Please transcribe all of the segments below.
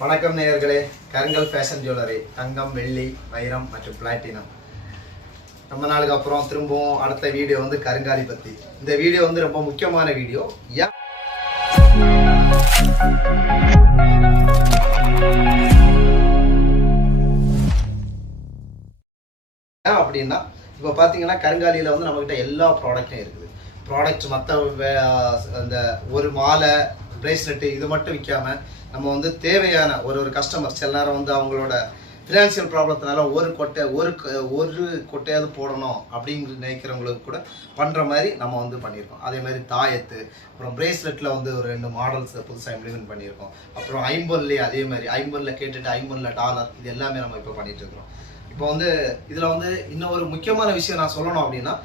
வணக்கம் நேயர்களே. கருங்கல் ஃபேஷன் ஜுவல்லரி தங்கம், வெள்ளி, வைரம் மற்றும் பிளாட்டினம். ரொம்ப நாளுக்கு அப்புறம் திரும்பவும் அடுத்த வீடியோ வந்து கருங்காலி பற்றி. இந்த வீடியோ வந்து ரொம்ப முக்கியமான வீடியோ. ஏன் அப்படின்னா இப்போ பார்த்தீங்கன்னா கருங்காலியில் வந்து நம்மக்கிட்ட எல்லா ப்ராடக்டும் இருக்குது. ப்ராடக்ட் மற்ற அந்த ஒரு மாலை, பிரேஸ்லெட்டு இது மட்டும் விற்காம நம்ம வந்து தேவையான ஒரு கஸ்டமர்ஸ் எல்லாரும் வந்து அவங்களோட ஃபினான்ஷியல் ப்ராப்ளத்தினால ஒரு கொட்டையாவது போடணும் அப்படிங்கிற நினைக்கிறவங்களுக்கு கூட பண்ணுற மாதிரி நம்ம வந்து பண்ணியிருக்கோம். அதே மாதிரி தாயத்து, அப்புறம் பிரேஸ்லெட்டில் வந்து ஒரு 2 மாடல்ஸ் புதுசாக இம்ப்ளிமெண்ட் பண்ணியிருக்கோம். அப்புறம் ஐம்பொன்லேயே அதே மாதிரி ஐம்பொன்னில் கேட்டுட்டு ஐம்பொன்னில் டாலர், இது எல்லாமே நம்ம இப்போ பண்ணிட்டு இருக்கிறோம். இப்போ வந்து இதில் வந்து இன்னும் ஒரு முக்கியமான விஷயம் நான் சொல்லணும் அப்படின்னா,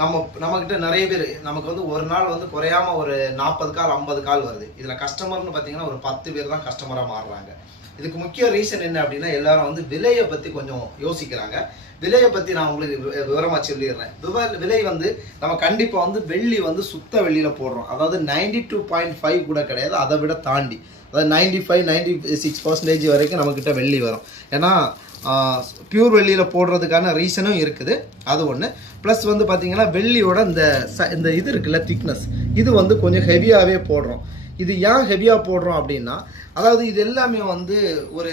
நம்மக்கிட்ட நிறைய பேர் நமக்கு வந்து ஒரு நாள் வந்து குறையாம ஒரு 40 கால் 50 கால் வருது. இதில் கஸ்டமர்னு பார்த்தீங்கன்னா ஒரு 10 பேர் தான் கஸ்டமராக மாறுறாங்க. இதுக்கு முக்கிய ரீசன் என்ன அப்படின்னா, எல்லாரும் வந்து விலையை பற்றி கொஞ்சம் யோசிக்கிறாங்க. விலையை பற்றி நான் உங்களுக்கு விவரமாக சொல்லிடுறேன். விலை வந்து நம்ம கண்டிப்பாக வந்து வெள்ளி வந்து சுத்த வெள்ளியில் போடுறோம். அதாவது 92.5 கூட கிடையாது, அதை விட தாண்டி, அதாவது 95-96% வரைக்கும் நம்மக்கிட்ட வெள்ளி வரும். ஏன்னா பியூர் வெள்ளியில் போடுறதுக்கான ரீசனும் இருக்குது, அது ஒன்று. ப்ளஸ் வந்து பார்த்தீங்கன்னா வெள்ளியோட இந்த இது இருக்குல்ல, திக்னஸ், இது வந்து கொஞ்சம் ஹெவியாகவே போடுறோம். இது ஏன் ஹெவியாக போடுறோம் அப்படின்னா, அதாவது இது எல்லாமே வந்து ஒரு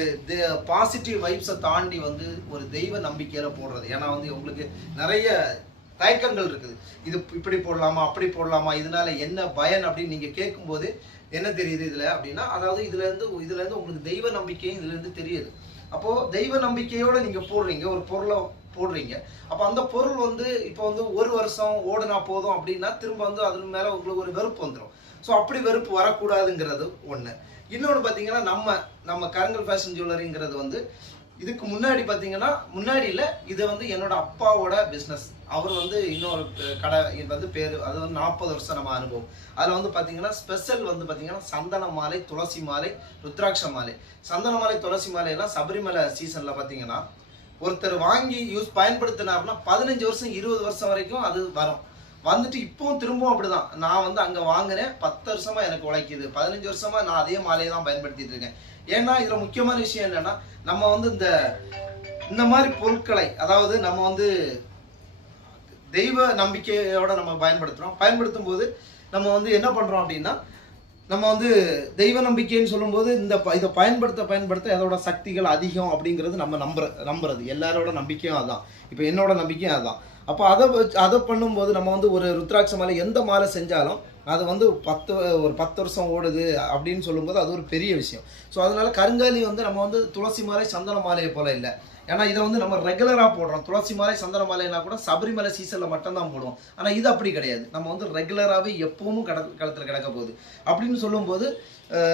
பாசிட்டிவ் வைப்ஸை தாண்டி வந்து ஒரு தெய்வ நம்பிக்கையில் போடுறது. ஏன்னா வந்து உங்களுக்கு நிறைய தயக்கங்கள் இருக்குது. இது இப்படி போடலாமா, அப்படி போடலாமா, இதனால என்ன பயன் அப்படின்னு நீங்கள் கேட்கும்போது என்ன தெரியுது இதில் அப்படின்னா, அதாவது இதுலேருந்து உங்களுக்கு தெய்வ நம்பிக்கையும் இதுலேருந்து தெரியுது. அப்போது தெய்வ நம்பிக்கையோடு நீங்கள் போடுறீங்க, ஒரு பொருளை போடுறீங்க. அப்போ அந்த பொருள் வந்து இப்போ வந்து ஒரு வருஷம் ஓடுனா போதும் அப்படின்னா திரும்ப வந்து அது மேலே உங்களுக்கு ஒரு வெறுப்பு வந்துடும். ஸோ அப்படி வெறுப்பு வரக்கூடாதுங்கிறது ஒன்று. இன்னொன்று பார்த்தீங்கன்னா, நம்ம கருங்கல் ஃபேஷன் ஜுவல்லரிங்கிறது வந்து இதுக்கு முன்னாடி பார்த்தீங்கன்னா, முன்னாடி இல்லை, இது வந்து என்னோட அப்பாவோட பிஸ்னஸ். அவர் வந்து இன்னொரு கடை வந்து பேர், அது வந்து 40 வருஷம் நம்ம அனுபவம். அதில் வந்து பார்த்தீங்கன்னா ஸ்பெஷல் வந்து பார்த்தீங்கன்னா சந்தன மாலை, துளசி மாலை, ருத்ராட்ச மாலை. சந்தன மாலை, துளசி மாலையெல்லாம் சபரிமலை சீசனில் பார்த்தீங்கன்னா ஒருத்தர் வாங்கி பயன்படுத்தினார்னா 15 வருஷம் 20 வருஷம் வரைக்கும் அது வரும். வந்துட்டு இப்பவும் திரும்பவும் அப்படிதான். நான் வந்து அங்கே வாங்கினேன், 10 வருஷமா எனக்கு உழைக்குது, 15 வருஷமா நான் அதே மாலையை தான் பயன்படுத்திட்டு இருக்கேன். ஏன்னா இதில் முக்கியமான விஷயம் என்னன்னா, நம்ம வந்து இந்த மாதிரி பொருட்களை, அதாவது நம்ம வந்து தெய்வ நம்பிக்கையோட நம்ம பயன்படுத்தும் போது நம்ம வந்து என்ன பண்றோம் அப்படின்னா, நம்ம வந்து தெய்வ நம்பிக்கைன்னு சொல்லும்போது இதை பயன்படுத்த அதோட சக்திகள் அதிகம் அப்படிங்கிறது நம்ம நம்புறது. எல்லாரோட நம்பிக்கையும் அதுதான். இப்போ என்னோட நம்பிக்கையும் அதுதான். அப்போ அதை பண்ணும்போது நம்ம வந்து ஒரு ருத்ராட்ச மாலை, எந்த மாலை செஞ்சாலும் அது வந்து ஒரு 10 வருஷம் ஓடுது அப்படின்னு சொல்லும்போது அது ஒரு பெரிய விஷயம். ஸோ அதனால கருங்காலி வந்து நம்ம வந்து துளசி மாலை, சந்தன மாலையை போல இல்லை. ஏன்னா இதை வந்து நம்ம ரெகுலராக போடுறோம். துளசி மாலை, சந்தன மாலைனா கூட சபரிமலை சீசனில் மட்டும்தான் போடுவோம். ஆனால் இது அப்படி கிடையாது. நம்ம வந்து ரெகுலராகவே எப்பவும் களத்தில் கிடக்க போகுது அப்படின்னு சொல்லும்போது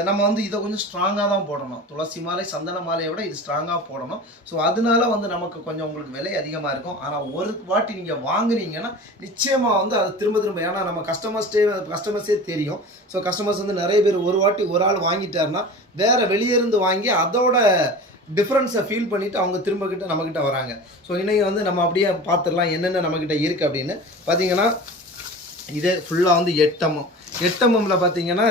நம்ம வந்து இதை கொஞ்சம் ஸ்ட்ராங்காக தான் போடணும். துளசி மாலை, சந்தன மாலையை விட இது ஸ்ட்ராங்காக போடணும். ஸோ அதனால வந்து நமக்கு கொஞ்சம் உங்களுக்கு விலை அதிகமாக இருக்கும். ஆனால் ஒரு வாட்டி நீங்கள் வாங்குனீங்கன்னா நிச்சயமாக வந்து அது திரும்ப, ஏன்னா நம்ம கஸ்டமர்ஸே தெரியும். ஸோ கஸ்டமர்ஸ் வந்து நிறைய பேர் ஒரு ஆள் வாங்கிட்டாருன்னா வேற வெளியே இருந்து வாங்கி அதோட டிஃப்ரென்ஸை ஃபீல் பண்ணிவிட்டு அவங்க திரும்ப நம்மக்கிட்ட வராங்க. ஸோ இன்றைக்கி வந்து நம்ம அப்படியே பார்த்துடலாம் என்னென்ன நம்மக்கிட்ட இருக்குது அப்படின்னு. பார்த்தீங்கன்னா இது ஃபுல்லாக வந்து 8 mm பார்த்தீங்கன்னா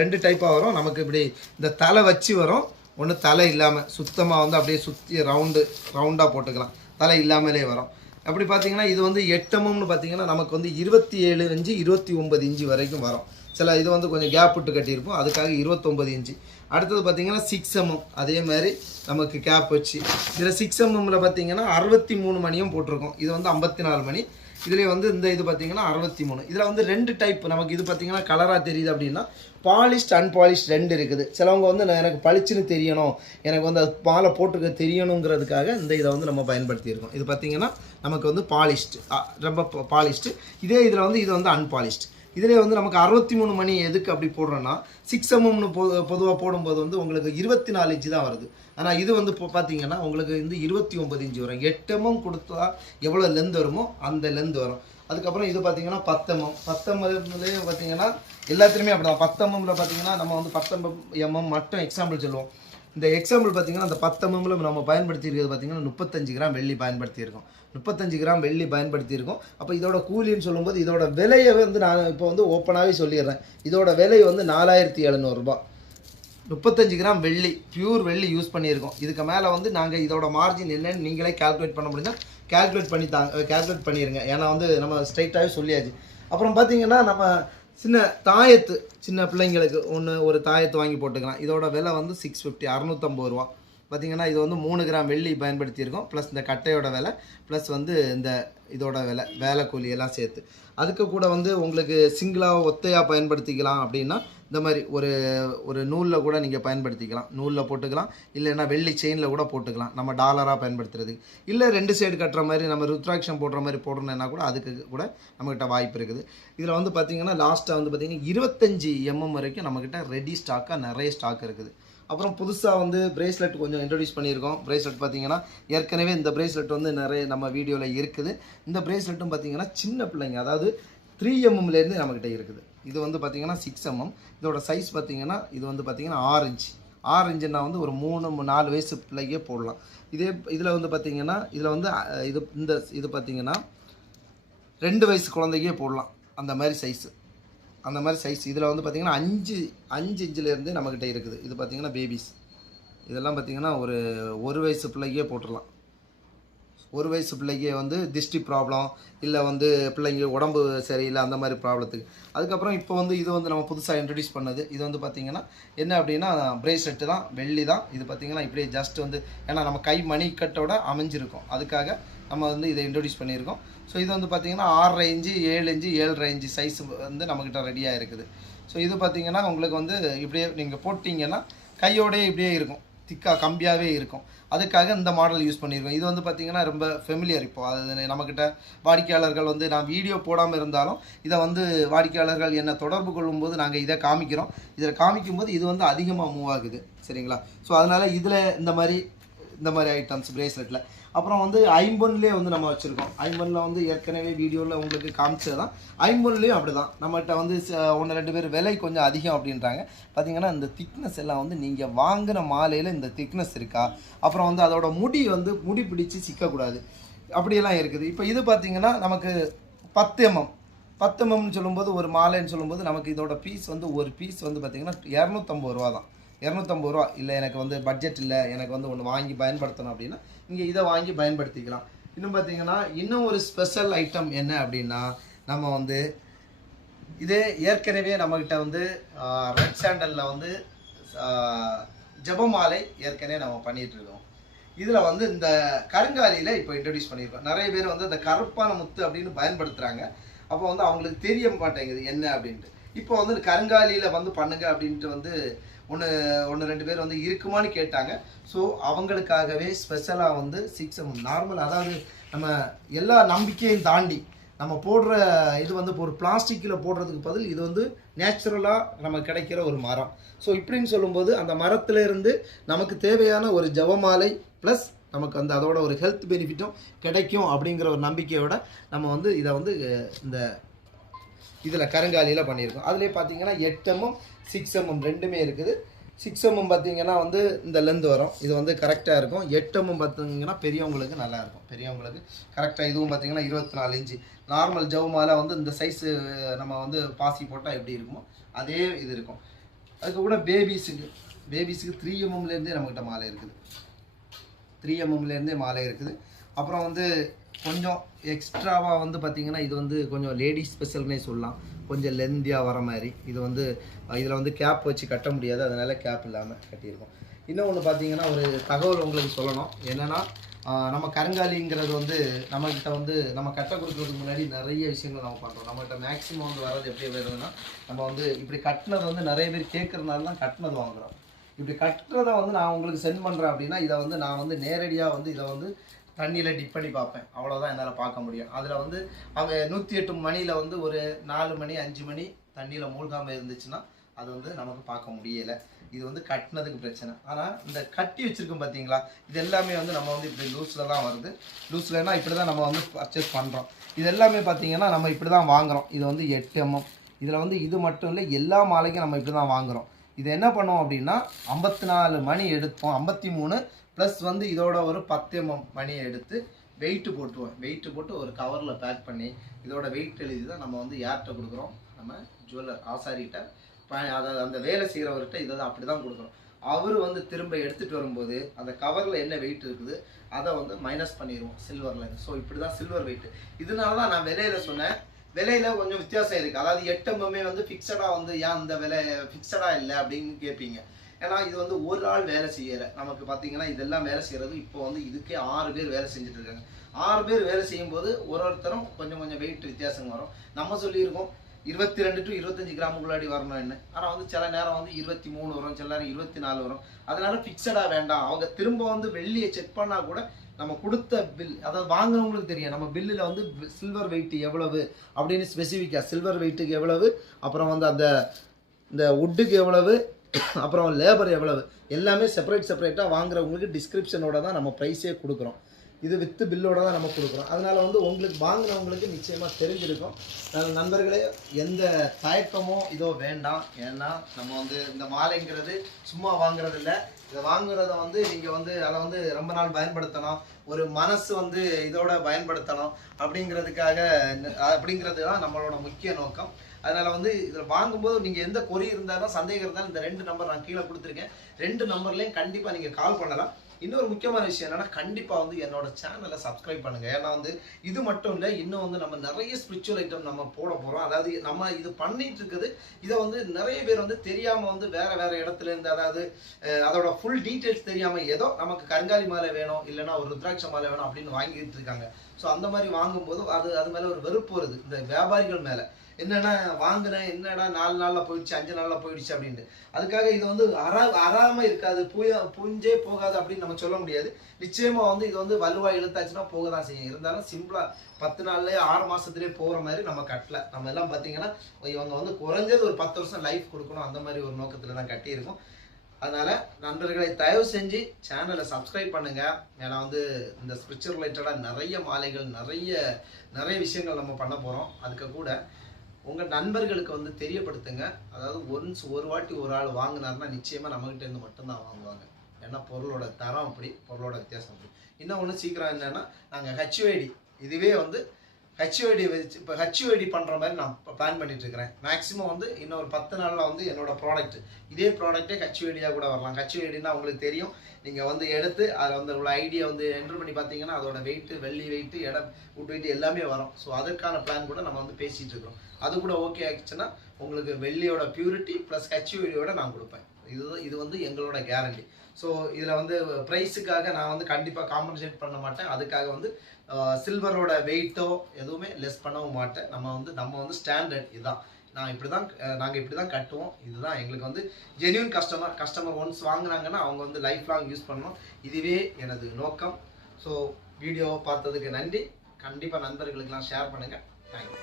ரெண்டு டைப்பாக வரும். நமக்கு இப்படி இந்த தலை வச்சு வரும், ஒன்று தலை இல்லாமல் சுத்தமாக வந்து அப்படியே சுற்றி ரவுண்டாக போட்டுக்கலாம், தலை இல்லாமலே வரும். அப்படி பார்த்தீங்கன்னா இது வந்து 8 mmனு பார்த்தீங்கன்னா நமக்கு வந்து 27 இன்ச்சு 29 இன்ச்சு வரைக்கும் வரும். சில இது வந்து கொஞ்சம் கேப் விட்டு கட்டியிருப்போம், அதுக்காக 29 இன்ச்சு. அடுத்தது பார்த்தீங்கன்னா 6 mm, அதே மாதிரி நமக்கு கேப் வச்சு. இதில் 6 mmல பார்த்தீங்கன்னா 63 மணியும் போட்டிருக்கோம். இது வந்து 54 மணி. இதுலேயே வந்து இது பார்த்தீங்கன்னா 63. இதில் வந்து 2 டைப் நமக்கு. இது பார்த்தீங்கன்னா கலராக தெரியுது அப்படின்னா பாலிஷ்ட், அன்பாலிஷ்ட் 2 இருக்குது. சிலவங்க வந்து எனக்கு பளிச்சுன்னு தெரியணும், எனக்கு வந்து அது மாலை போட்டுக்க தெரியணுங்கிறதுக்காக இதை வந்து நம்ம பயன்படுத்தியிருக்கோம். இது பார்த்தீங்கன்னா நமக்கு வந்து பாலிஷ்டு, ரொம்ப பாலிஷ்டு. இதில் வந்து இது வந்து அன்பாலிஷ்டு. இதிலே வந்து நமக்கு 63 மணி எதுக்கு அப்படி போடுறோன்னா, 6 mmனு பொதுவாக போடும்போது வந்து உங்களுக்கு 24 இன்ச்சு தான் வருது. ஆனால் இது வந்து பார்த்தீங்கன்னா உங்களுக்கு வந்து 29 இன்ச்சு வரும். 8 mm கொடுத்தா எவ்வளோ லென்த் வருமோ அந்த லென்த் வரும். அதுக்கப்புறம் இது பார்த்தீங்கன்னா 10 mm. 10 mmலேயே பார்த்தீங்கன்னா எல்லாத்துலேயுமே அப்படி தான். 10 mmல பார்த்தீங்கன்னா நம்ம வந்து 10 mm மட்டும் எக்ஸாம்பிள் சொல்லுவோம். இந்த எக்ஸாம்பிள் பார்த்தீங்கன்னா அந்த 10 mmல நம்ம பயன்படுத்தியிருக்கிறது பார்த்தீங்கன்னா 35 கிராம் வெள்ளி பயன்படுத்தியிருக்கோம். 35 கிராம் வெள்ளி பயன்படுத்தியிருக்கோம். அப்போ இதோட கூலின்னு சொல்லும்போது இதோட விலையை வந்து நான் இப்போ வந்து ஓப்பனாகவே சொல்லிடுறேன். இதோட விலை வந்து 4700 ரூபா. 35 கிராம் வெள்ளி, பியூர் வெள்ளி யூஸ் பண்ணியிருக்கோம். இதுக்கு மேலே வந்து நாங்கள் இதோட மார்ஜின் என்னன்னு நீங்களே கால்குலேட் பண்ண முடிஞ்சால் கால்குலேட் பண்ணிடுங்க. ஏன்னா வந்து நம்ம ஸ்ட்ரைட்டாகவே சொல்லியாச்சு. அப்புறம் பார்த்தீங்கன்னா நம்ம சின்ன பிள்ளைங்களுக்கு ஒரு தாயத்து வாங்கி போட்டுக்கலாம். இதோட விலை வந்து 650, 650 ரூபா. பார்த்திங்கன்னா இது வந்து 3 கிராம் வெள்ளி பயன்படுத்தியிருக்கோம், ப்ளஸ் இந்த கட்டையோட விலை, ப்ளஸ் வந்து இந்த இதோட விலை, வேலை கூலி எல்லாம் சேர்த்து. அதுக்கு கூட வந்து உங்களுக்கு சிங்கிளாக ஒத்தையாக பயன்படுத்திக்கலாம் அப்படின்னா இந்த மாதிரி ஒரு நூலில் கூட நீங்கள் பயன்படுத்திக்கலாம். நூலில் போட்டுக்கலாம், இல்லைன்னா வெள்ளி செயினில் கூட போட்டுக்கலாம். நம்ம டாலராக பயன்படுத்துறதுக்கு, இல்லை 2 சைடு கட்டுற மாதிரி நம்ம ருத்ராட்சம் போடுற மாதிரி போடணுன்னா கூட அதுக்கு கூட நம்மக்கிட்ட வாய்ப்பு இருக்குது. இதில் வந்து பார்த்திங்கன்னா லாஸ்ட்டாக வந்து பார்த்திங்கன்னா 25 mm வரைக்கும் நம்மக்கிட்ட ரெடி ஸ்டாக்காக நிறைய ஸ்டாக் இருக்குது. அப்புறம் புதுசாக வந்து பிரேஸ்லெட் கொஞ்சம் இன்ட்ரடியூஸ் பண்ணியிருக்கோம். பிரேஸ்லெட் பார்த்திங்கன்னா ஏற்கனவே இந்த பிரேஸ்லெட் வந்து நிறைய நம்ம வீடியோவில் இருக்குது. இந்த பிரேஸ்லெட்டும் பார்த்திங்கன்னா சின்ன பிள்ளைங்க, அதாவது 3 mmலேருந்து நம்மக்கிட்ட இருக்குது. இது வந்து பார்த்திங்கன்னா 6 mm. இதோட சைஸ் பார்த்திங்கன்னா இது வந்து பார்த்திங்கன்னா 6 இன்ச். 6 இன்ச்சுன்னா வந்து ஒரு 3-4 வயசு பிள்ளைக்கே போடலாம். இதில் வந்து பார்த்திங்கன்னா இதில் வந்து இது பார்த்திங்கன்னா 2 வயசு குழந்தைக்கே போடலாம். அந்த மாதிரி சைஸ் இதில் வந்து பார்த்திங்கன்னா 5 இன்ச்சிலேருந்து நம்மக்கிட்ட இருக்குது. இது பார்த்திங்கன்னா பேபிஸ், இதெல்லாம் பார்த்திங்கன்னா ஒரு வயசு பிள்ளைக்கே போட்டுடலாம். ஒரு வயசு பிள்ளைக்கு வந்து திஷ்டி ப்ராப்ளம், இல்லை வந்து பிள்ளைங்க உடம்பு சரியில்லை, அந்த மாதிரி ப்ராப்ளத்துக்கு. அதுக்கப்புறம் இப்போ வந்து இது வந்து நம்ம புதுசாக இன்ட்ரடியூஸ் பண்ணது. இது வந்து பார்த்திங்கன்னா என்ன அப்படின்னா பிரேஸ்லெட்டு தான், வெள்ளி தான். இது பார்த்திங்கன்னா இப்படியே ஜஸ்ட் வந்து ஏன்னா நம்ம கை மணிக்கட்டோட அமைஞ்சிருக்கும், அதுக்காக நம்ம வந்து இதை இன்ட்ரடியூஸ் பண்ணியிருக்கோம். ஸோ இது வந்து பார்த்திங்கன்னா 6 இன்ச்சு, 7 இன்ச்சு, 7.5 இன்ச்சு சைஸ் வந்து நம்மக்கிட்ட ரெடியாக இருக்குது. ஸோ இது பார்த்திங்கன்னா உங்களுக்கு வந்து இப்படியே நீங்கள் போட்டிங்கன்னா கையோடையே இப்படியே இருக்கும், திக்காக கம்பியாகவே இருக்கும். அதுக்காக இந்த மாடல் யூஸ் பண்ணியிருக்கோம். இது வந்து பார்த்திங்கன்னா ரொம்ப ஃபெமிலியர். இப்போ அது நம்மக்கிட்ட வாடிக்கையாளர்கள் வந்து நான் வீடியோ போடாமல் இருந்தாலும் இதை வந்து வாடிக்கையாளர்கள் என்னை தொடர்பு கொள்ளும்போது நாங்கள் இதை காமிக்கிறோம். இதில் காமிக்கும்போது இது வந்து அதிகமாக மூவ் ஆகுது, சரிங்களா? ஸோ அதனால் இதில் இந்த மாதிரி ஐட்டம்ஸ் பிரேஸ்லெட்டில். அப்புறம் வந்து ஐம்பொன்லேயே வந்து நம்ம வச்சுருக்கோம். ஐம்பொன்னில் வந்து ஏற்கனவே வீடியோவில் உங்களுக்கு காமிச்சது தான். ஐம்பொன்லேயும் அப்படி தான். நம்மகிட்ட வந்து 1-2 பேர் விலை கொஞ்சம் அதிகம் அப்படின்றாங்க. பார்த்திங்கன்னா இந்த திக்னஸ் எல்லாம் வந்து நீங்கள் வாங்கின மாலையில் இந்த திக்னஸ் இருக்கா, அப்புறம் வந்து அதோட முடி பிடிச்சி சிக்கக்கூடாது, அப்படியெல்லாம் இருக்குது. இப்போ இது பார்த்திங்கன்னா நமக்கு 10 mmன்னு சொல்லும்போது, ஒரு மாலைன்னு சொல்லும்போது நமக்கு இதோட பீஸ் வந்து ஒரு பீஸ் வந்து பார்த்திங்கன்னா 250 ரூபா தான். 250 ரூபா. இல்லை எனக்கு வந்து பட்ஜெட் இல்லை, எனக்கு வந்து ஒன்று வாங்கி பயன்படுத்தணும் அப்படின்னா நீங்கள் இதை வாங்கி பயன்படுத்திக்கலாம். இன்னும் பார்த்தீங்கன்னா இன்னும் ஒரு ஸ்பெஷல் ஐட்டம் என்ன அப்படின்னா, நம்ம வந்து இதே ஏற்கனவே நம்மக்கிட்ட வந்து ரெட் சாண்டலில் வந்து ஜபமாலை ஏற்கனவே நம்ம பண்ணிகிட்ருக்கோம். இதில் வந்து இந்த கருங்காலியில் இப்போ இன்ட்ரடியூஸ் பண்ணியிருக்கோம். நிறைய பேர் வந்து இந்த கருப்பான முத்து அப்படின்னு பயன்படுத்துகிறாங்க. அப்போ வந்து அவங்களுக்கு தெரிய மாட்டேங்குது என்ன அப்படின்ட்டு. இப்போ வந்து கருங்காலியில் வந்து பண்ணுங்க அப்படின்ட்டு வந்து 1-2 பேர் வந்து இருக்குமான்னு கேட்டாங்க. ஸோ அவங்களுக்காகவே ஸ்பெஷலாக வந்து 6 mm நார்மல், அதாவது நம்ம எல்லா நம்பிக்கையும் தாண்டி நம்ம போடுற இது வந்து ஒரு பிளாஸ்டிக்கில் போடுறதுக்கு பதில் இது வந்து நேச்சுரலாக நமக்கு கிடைக்கிற ஒரு மரம். ஸோ இப்படின்னு சொல்லும்போது அந்த மரத்துலேருந்து நமக்கு தேவையான ஒரு ஜபமாலை ப்ளஸ் நமக்கு வந்து அதோட ஒரு ஹெல்த் பெனிஃபிட்டும் கிடைக்கும் அப்படிங்கிற ஒரு நம்பிக்கையோட நம்ம வந்து இதை வந்து இந்த இதில் கருங்காலியில் பண்ணியிருக்கோம். அதுலேயே பார்த்தீங்கன்னா 8 mm 6 mm ரெண்டுமே இருக்குது. 6 mm பார்த்தீங்கன்னா வந்து இந்த லென்த் வரும், இது வந்து கரெக்டாக இருக்கும். 8 mm பார்த்தீங்கன்னா பெரியவங்களுக்கு நல்லாயிருக்கும், பெரியவங்களுக்கு கரெக்டாக. இதுவும் பார்த்தீங்கன்னா 24 இன்ச்சு நார்மல் ஜவு மாலை வந்து இந்த சைஸு நம்ம வந்து பாசி போட்டால் எப்படி இருக்குமோ அதே இது இருக்கும். அதுக்கு கூட பேபிஸுக்கு 3 mmலேருந்தே நம்மக்கிட்ட மாலை இருக்குது. 3 mmலேருந்தே மாலை இருக்குது. அப்புறம் வந்து கொஞ்சம் எக்ஸ்ட்ராவாக வந்து பார்த்திங்கன்னா இது வந்து கொஞ்சம் லேடிஸ் ஸ்பெஷல்னே சொல்லலாம், கொஞ்சம் லெந்தியாக வர மாதிரி. இது வந்து இதில் வந்து கேப் வச்சு கட்ட முடியாது, அதனால் கேப் இல்லாமல் கட்டியிருக்கோம். இன்னும் ஒன்று பார்த்திங்கன்னா ஒரு தகவல் உங்களுக்கு சொல்லணும். என்னென்னா நம்ம கருங்காலிங்கிறது வந்து நம்மக்கிட்ட வந்து நம்ம கட்ட கொடுக்குறதுக்கு முன்னாடி நிறைய விஷயங்கள் நம்ம பண்ணுறோம். நம்மகிட்ட மேக்ஸிமம் வந்து வர்றது எப்படி வருதுன்னா, நம்ம வந்து இப்படி கட்டினது வந்து நிறைய பேர் கேட்குறதுனால தான் கட்டினது வாங்குகிறோம். இப்படி கட்டுறதை வந்து நான் உங்களுக்கு சென்ட் பண்ணுறேன் அப்படின்னா இதை வந்து நான் வந்து நேரடியாக வந்து இதை வந்து தண்ணியில் டிப் பண்ணி பார்ப்பேன், அவ்வளோதான் என்னால் பார்க்க முடியும். அதில் வந்து அவங்க 108 மணியில் வந்து ஒரு 4 மணி 5 மணி தண்ணியில் மூழ்காமல் இருந்துச்சுன்னா அது வந்து நமக்கு பார்க்க முடியலை. இது வந்து கட்டினதுக்கு பிரச்சனை. ஆனால் இந்த கட்டி வச்சுருக்கோம் பார்த்தீங்களா, இது எல்லாமே வந்து நம்ம வந்து இப்படி லூஸில் தான் வருது. லூஸ்லன்னா இப்படி தான் நம்ம வந்து பர்ச்சேஸ் பண்ணுறோம். இது எல்லாமே பார்த்தீங்கன்னா நம்ம இப்படி தான் வாங்குகிறோம். இது வந்து 8 mm. இதில் வந்து இது மட்டும் இல்லை, எல்லா மாலைக்கும் நம்ம இப்படி தான் வாங்குகிறோம். இது என்ன பண்ணுவோம் அப்படின்னா 54 மணி எடுப்போம், 53 ப்ளஸ் வந்து இதோட ஒரு 10 mm மணியை எடுத்து வெயிட்டு போட்டுருவோம். வெயிட்டு போட்டு ஒரு கவரில் பேக் பண்ணி இதோட வெயிட் எழுதி தான் நம்ம வந்து யார்கிட்ட கொடுக்குறோம், நம்ம ஜுவல்லர் ஆசாரிகிட்ட அதாவது அந்த வேலை செய்கிறவர்கிட்ட இதை அப்படி தான் கொடுக்குறோம். அவர் வந்து திரும்ப எடுத்துகிட்டு வரும்போது அந்த கவரில் என்ன வெயிட் இருக்குது அதை வந்து மைனஸ் பண்ணிடுவோம் சில்வரில். ஸோ இப்படி தான் சில்வர் வெயிட். இதனால தான் நான் விலையில் சொன்னேன், விலையில கொஞ்சம் வித்தியாசம் இருக்குது. அதாவது 8mm வந்து ஃபிக்ஸடாக வந்து ஏன் இந்த விலை ஃபிக்ஸடாக இல்லை அப்படின்னு கேட்பீங்க. ஏன்னா இது வந்து ஒரு ஆள் வேலை செய்யலை. நமக்கு பார்த்தீங்கன்னா இதெல்லாம் வேலை செய்கிறது இப்போ வந்து இதுக்கே 6 பேர் வேலை செஞ்சுட்டு இருக்காங்க. 6 பேர் வேலை செய்யும்போது ஒருத்தரும் கொஞ்சம் கொஞ்சம் வெயிட் வித்தியாசம் வரும். நம்ம சொல்லியிருக்கோம் 22 to 25 கிராமுக்குள்ளாடி வரணும் என்ன. ஆனால் வந்து சில நேரம் வந்து 23 வரும், சில நேரம் 24 வரும். அதனால ஃபிக்ஸடாக வேண்டாம். அவங்க திரும்ப வந்து வெள்ளியை செக் பண்ணால் கூட நம்ம கொடுத்த பில், அதாவது வாங்குறவங்களுக்கு தெரியும் நம்ம பில்லில் வந்து சில்வர் வெயிட் எவ்வளவு அப்படின்னு ஸ்பெசிஃபிக்காக, சில்வர் வெயிட்டுக்கு எவ்வளவு, அப்புறம் வந்து அந்த இந்த வுட்டுக்கு எவ்வளவு, அப்புறம் லேபர் எவ்வளவு, எல்லாமே செப்பரேட்டாக வாங்குறவங்களுக்கு டிஸ்கிரிப்ஷனோட தான் நம்ம ப்ரைஸே கொடுக்குறோம். இது வித்து பில்லோட தான் நம்ம கொடுக்குறோம். அதனால் வந்து உங்களுக்கு வாங்கினவங்களுக்கு நிச்சயமாக தெரிஞ்சிருக்கும். நண்பர்களே, எந்த தயக்கமோ இதோ வேண்டாம். ஏன்னா நம்ம வந்து இந்த மாலைங்கிறது சும்மா வாங்குறது இல்லை. இதை வாங்குறத வந்து நீங்கள் வந்து அதை வந்து ரொம்ப நாள் பயன்படுத்தணும், ஒரு மனசு வந்து இதோட பயன்படுத்தணும் அப்படிங்கிறது தான் நம்மளோட முக்கிய நோக்கம். அதனால் வந்து இதில் வாங்கும்போது நீங்கள் எந்த கொரி இருந்தாலும் சந்தேகம் இருந்தாலும் இந்த 2 நம்பர் நான் கீழே கொடுத்துருக்கேன். 2 நம்பர்லேயும் கண்டிப்பாக நீங்கள் கால் பண்ணலாம். இன்னொரு முக்கியமான விஷயம் என்னன்னா, கண்டிப்பாக வந்து என்னோட சேனலை சப்ஸ்கிரைப் பண்ணுங்க. ஏன்னா வந்து இது மட்டும் இல்லை, இன்னும் வந்து நம்ம நிறைய ஸ்பிரிச்சுவல் ஐட்டம் நம்ம போட போகிறோம். அதாவது நம்ம இது பண்ணிட்டு இருக்குது, இதை வந்து நிறைய பேர் வந்து தெரியாமல் வந்து வேற இடத்துல இருந்து, அதாவது அதோட ஃபுல் டீட்டெயில்ஸ் தெரியாமல் ஏதோ நமக்கு கருங்காலி மாலை வேணும் இல்லைன்னா ஒரு ருத்ராட்ச மாலை வேணும் அப்படின்னு வாங்கிட்டு இருக்காங்க. ஸோ அந்த மாதிரி வாங்கும்போது அது மேலே ஒரு வெறுப்பு வருது இந்த வியாபாரிகள் மேலே. என்னன்னா வாங்கினேன், என்னடா 4 நாளில் போயிடுச்சு, 5 நாளில் போயிடுச்சு அப்படின்ட்டு. அதுக்காக இது வந்து அறாமல் இருக்காது, புஞ்சே போகாது அப்படின்னு நம்ம சொல்ல முடியாது. நிச்சயமாக வந்து இது வந்து வலுவாக இழுத்தாச்சுன்னா போக தான் செய்யும். இருந்தாலும் சிம்பிளாக 10 நாள்லேயே 6 மாதத்துலேயே போகிற மாதிரி நம்ம கட்டல. நம்ம எல்லாம் பார்த்தீங்கன்னா இவங்க வந்து குறைஞ்சது ஒரு 10 வருஷம் லைஃப் கொடுக்கணும், அந்த மாதிரி ஒரு நோக்கத்தில் தான் கட்டியிருக்கோம். அதனால நண்பர்களை தயவு செஞ்சு சேனலை சப்ஸ்கிரைப் பண்ணுங்க. ஏன்னா வந்து இந்த ஸ்பிரிச்சுவல் ரிலேட்டடாக நிறைய மாலைகள், நிறைய விஷயங்கள் நம்ம பண்ண போகிறோம். அதுக்கு கூட உங்கள் நண்பர்களுக்கு வந்து தெரியப்படுத்துங்க. அதாவது ஒரு வாட்டி ஒரு ஆள் வாங்கினார்னா நிச்சயமாக நம்மகிட்ட இருந்து மட்டும்தான் வாங்குவாங்க. ஏன்னா பொருளோட தரம் அப்படி, பொருளோட வித்தியாசம் அப்படி. இன்னும் ஒன்று சீக்கிரம் என்னென்னா, நாங்கள் ஹெச்ஓடி இதுவே வந்து ஹெச்ஓடி வச்சு இப்போ ஹெச்ஓடி பண்ணுற மாதிரி நான் பிளான் பண்ணிட்டு இருக்கிறேன். மேக்ஸிமம் வந்து இன்னொரு 10 நாளில் வந்து என்னோட ப்ராடக்ட் இதே ப்ராடக்டே ஹெச்ஓடியாக கூட வரலாம். ஹெச்ஓடினா உங்களுக்கு தெரியும், நீங்கள் வந்து எடுத்து அதில் வந்து உள்ள ஐடியா வந்து என்ட்ரு பண்ணி பார்த்தீங்கன்னா அதோட வெயிட்டு, வெள்ளி வெயிட்டு, வுட் வெயிட் எல்லாமே வரும். ஸோ அதற்கான பிளான் கூட நம்ம வந்து பேசிகிட்டு இருக்கிறோம். அது கூட ஓகே ஆகிடுச்சுன்னா உங்களுக்கு வெள்ளியோட பியூரிட்டி ப்ளஸ் ஹெச்ஓடியோட நான் கொடுப்பேன். இது வந்து எங்களோட கேரண்டி. ஸோ இதில் வந்து ப்ரைஸுக்காக நான் வந்து கண்டிப்பாக காம்பன்சேட் பண்ண மாட்டேன். அதுக்காக வந்து சில்வரோட வெயிட்டோ எதுவுமே லெஸ் பண்ணவும் மாட்டேன். நம்ம வந்து ஸ்டாண்டர்ட் இதுதான். நாங்கள் இப்படி தான் கட்டுவோம். இதுதான் எங்களுக்கு வந்து ஜென்யூன் கஸ்டமர் ஒன்ஸ் வாங்கினாங்கன்னா அவங்க வந்து லைஃப் லாங் யூஸ் பண்ணணும். இதுவே எனது நோக்கம். ஸோ வீடியோவை பார்த்ததுக்கு நன்றி. கண்டிப்பாக நண்பர்களுக்கெல்லாம் ஷேர் பண்ணுங்கள். தேங்க்யூ.